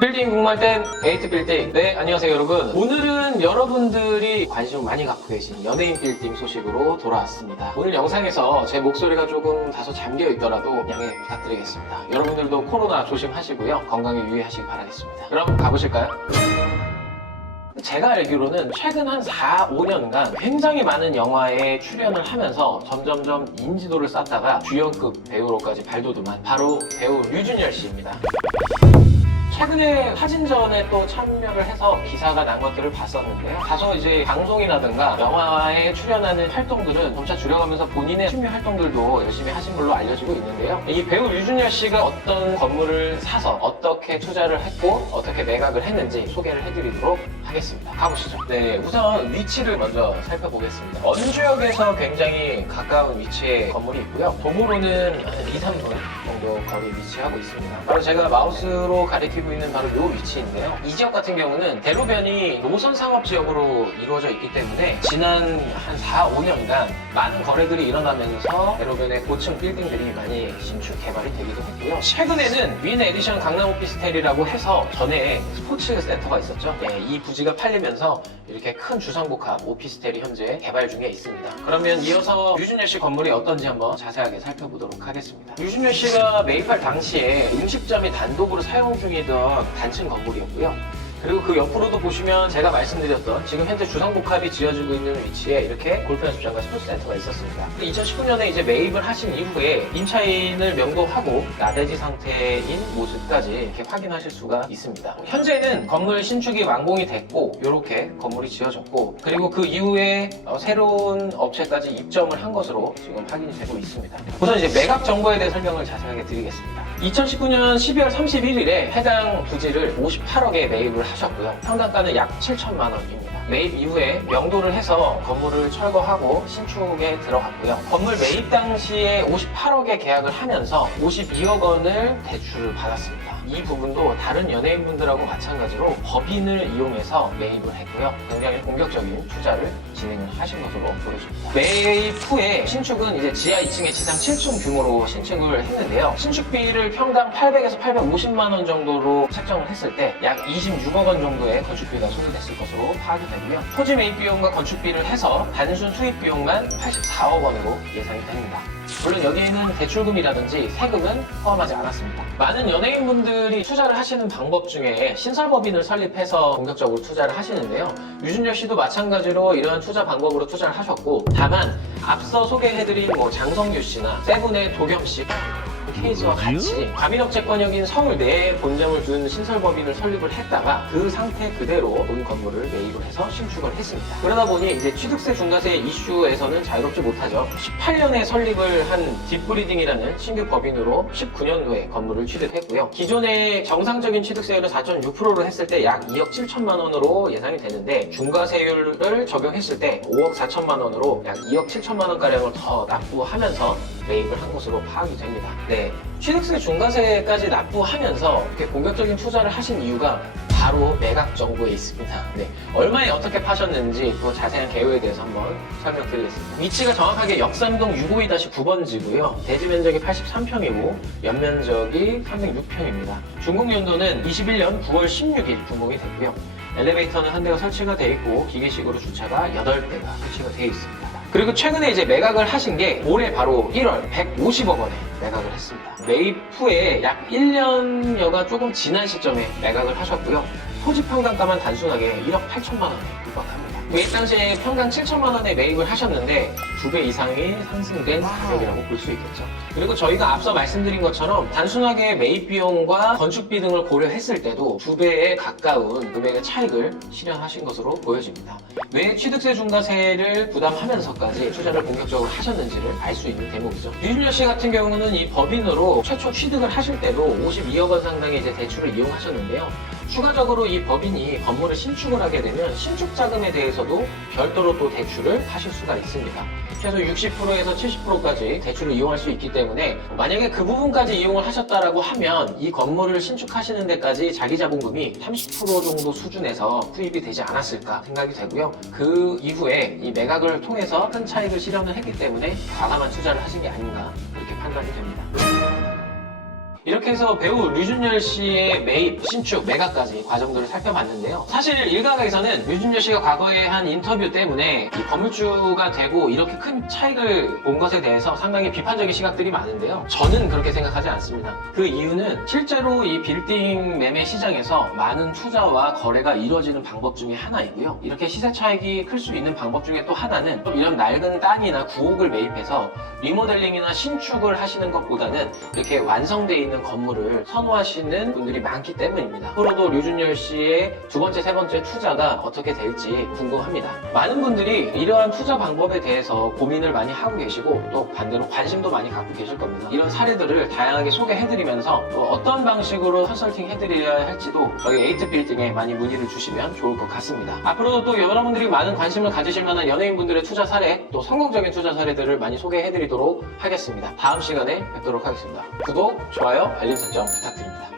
빌딩 궁금할 땐 에이트 빌딩. 네, 안녕하세요, 여러분. 오늘은 여러분들이 관심을 많이 갖고 계신 연예인 빌딩 소식으로 돌아왔습니다. 오늘 영상에서 제 목소리가 조금 다소 잠겨 있더라도 양해 부탁드리겠습니다. 여러분들도 코로나 조심하시고요. 건강에 유의하시기 바라겠습니다. 그럼 가보실까요? 제가 알기로는 최근 한 4, 5년간 굉장히 많은 영화에 출연을 하면서 점점점 인지도를 쌓다가 주연급 배우로까지 발돋움한 바로 배우 류준열 씨입니다. 최근에 사진전에 또 참여를 해서 기사가 난 것들을 봤었는데요. 다소 이제 방송이라든가 영화에 출연하는 활동들은 점차 줄여가면서 본인의 취미 활동들도 열심히 하신 걸로 알려지고 있는데요. 이 배우 류준열 씨가 어떤 건물을 사서 어떻게 투자를 했고 어떻게 매각을 했는지 소개를 해드리도록 하겠습니다. 가보시죠. 네, 우선 위치를 먼저 살펴보겠습니다. 원주역에서 굉장히 가까운 위치에 건물이 있고요. 도보로는 한 2, 3분 정도 거리 위치하고 있습니다. 바로 제가 마우스로 가리키고 있는 바로 이 위치인데요. 이 지역 같은 경우는 대로변이 노선 상업 지역으로 이루어져 있기 때문에 지난 한 4, 5년간 많은 거래들이 일어나면서 대로변의 고층 빌딩들이 많이 신축 개발이 되기도 했고요. 최근에는 윈 에디션 강남 오피스텔이라고 해서 전에 스포츠 센터가 있었죠. 네, 이 부지가 팔리면서 이렇게 큰 주상복합 오피스텔이 현재 개발 중에 있습니다. 그러면 이어서 유준열 씨 건물이 어떤지 한번 자세하게 살펴보도록 하겠습니다. 유준열 씨가 매입할 당시에 음식점이 단독으로 사용 중이던 단층 건물이었고요. 그리고 그 옆으로도 보시면 제가 말씀드렸던 지금 현재 주상복합이 지어지고 있는 위치에 이렇게 골프 연습장과 스포츠 센터가 있었습니다. 2019년에 이제 매입을 하신 이후에 임차인을 명도하고 나대지 상태인 모습까지 이렇게 확인하실 수가 있습니다. 현재는 건물 신축이 완공이 됐고 이렇게 건물이 지어졌고 그리고 그 이후에 어, 새로운 업체까지 입점을 한 것으로 지금 확인이 되고 있습니다. 우선 이제 매각 정보에 대해 설명을 자세하게 드리겠습니다. 2019년 12월 31일에 해당 부지를 58억에 매입을 하셨고요. 평당가는 약 7천만 원입니다. 매입 이후에 명도를 해서 건물을 철거하고 신축에 들어갔고요. 건물 매입 당시에 58억에 계약을 하면서 52억 원을 대출을 받았습니다. 이 부분도 다른 연예인분들하고 마찬가지로 법인을 이용해서 매입을 했고요. 굉장히 공격적인 투자를 진행을 하신 것으로 보여집니다. 매입 후에 신축은 이제 지하 2층에 지상 7층 규모로 신축을 했는데요. 신축비를 평당 800에서 850만 원 정도로 책정을 했을 때 약 26억 원 정도의 건축비가 소요됐을 것으로 파악이 되고요. 토지 매입 비용과 건축비를 해서 단순 투입 비용만 84억 원으로 예상이 됩니다. 물론 여기에는 대출금이라든지 세금은 포함하지 않았습니다. 많은 연예인분들이 투자를 하시는 방법 중에 신설법인을 설립해서 본격적으로 투자를 하시는데요. 유준열 씨도 마찬가지로 이러한 투자 방법으로 투자를 하셨고 다만 앞서 소개해드린 뭐 장성규 씨나 세븐의 도겸 씨 케이스와 같이 과민업채권역인 서울 내에 본점을 둔 신설법인을 설립을 했다가 그 상태 그대로 본 건물을 매입을 해서 신축을 했습니다. 그러다 보니 이제 취득세 중과세 이슈에서는 자유롭지 못하죠. 18년에 설립을 한 딥브리딩이라는 신규 법인으로 19년도에 건물을 취득했고요. 기존의 정상적인 취득세율은 4.6%로 했을 때 약 2억 7천만 원으로 예상이 되는데 중과세율을 적용했을 때 5억 4천만 원으로 약 2억 7천만 원가량을 더 납부하면서 매입을 한 것으로 파악이 됩니다. 네. 취득세 중과세까지 납부하면서 이렇게 본격적인 투자를 하신 이유가 바로 매각 정보에 있습니다. 네. 얼마에 어떻게 파셨는지 그 자세한 개요에 대해서 한번 설명드리겠습니다. 위치가 정확하게 역삼동 652-9번지고요. 대지 면적이 83평이고 연면적이 306평입니다. 준공 연도는 21년 9월 16일 준공이 됐고요. 엘리베이터는 한 대가 설치가 되어 있고 기계식으로 주차가 8대가 설치가 되어 있습니다. 그리고 최근에 이제 매각을 하신 게 올해 바로 1월 150억 원에 매각을 했습니다. 후에 약 1년여가 조금 지난 시점에 매각을 하셨고요. 토지 평당가만 단순하게 1억 8천만 원에 육박합니다. 매입 당시에 평당 7천만 원에 매입을 하셨는데 두 배 이상이 상승된 가격이라고 볼 수 있겠죠. 그리고 저희가 앞서 말씀드린 것처럼 단순하게 매입 비용과 건축비 등을 고려했을 때도 두 배에 가까운 금액의 차익을 실현하신 것으로 보여집니다. 왜 취득세 중과세를 부담하면서까지 투자를 본격적으로 하셨는지를 알 수 있는 대목이죠. 유준열 씨 같은 경우는 이 법인으로 최초 취득을 하실 때도 52억 원 상당의 이제 대출을 이용하셨는데요. 추가적으로 이 법인이 건물을 신축을 하게 되면 신축 자금에 대해서도 별도로 또 대출을 하실 수가 있습니다. 최소 60%에서 70%까지 대출을 이용할 수 있기 때문에 만약에 그 부분까지 이용을 하셨다라고 하면 이 건물을 신축하시는 데까지 자기 자본금이 30% 정도 수준에서 투입이 되지 않았을까 생각이 되고요. 그 이후에 이 매각을 통해서 큰 차익을 실현을 했기 때문에 과감한 투자를 하신 게 아닌가 그렇게 판단이 됩니다. 이렇게 해서 배우 류준열 씨의 매입, 신축, 매각까지 과정들을 살펴봤는데요. 사실 일각에서는 류준열 씨가 과거에 한 인터뷰 때문에 이 건물주가 되고 이렇게 큰 차익을 본 것에 대해서 상당히 비판적인 시각들이 많은데요. 저는 그렇게 생각하지 않습니다. 그 이유는 실제로 이 빌딩 매매 시장에서 많은 투자와 거래가 이루어지는 방법 중에 하나이고요. 이렇게 시세 차익이 클 수 있는 방법 중에 또 하나는 이런 낡은 땅이나 구옥을 매입해서 리모델링이나 신축을 하시는 것보다는 이렇게 완성되어 건물을 선호하시는 분들이 많기 때문입니다. 앞으로도 류준열 씨의 두 번째, 세 번째 투자가 어떻게 될지 궁금합니다. 많은 분들이 이러한 투자 방법에 대해서 고민을 많이 하고 계시고 또 반대로 관심도 많이 갖고 계실 겁니다. 이런 사례들을 다양하게 소개해드리면서 또 어떤 방식으로 컨설팅 해드려야 할지도 저희 에이트 빌딩에 많이 문의를 주시면 좋을 것 같습니다. 앞으로도 또 여러분들이 많은 관심을 가지실 만한 연예인분들의 투자 사례 또 성공적인 투자 사례들을 많이 소개해드리도록 하겠습니다. 다음 시간에 뵙도록 하겠습니다. 구독, 좋아요, 알림 설정 부탁드립니다.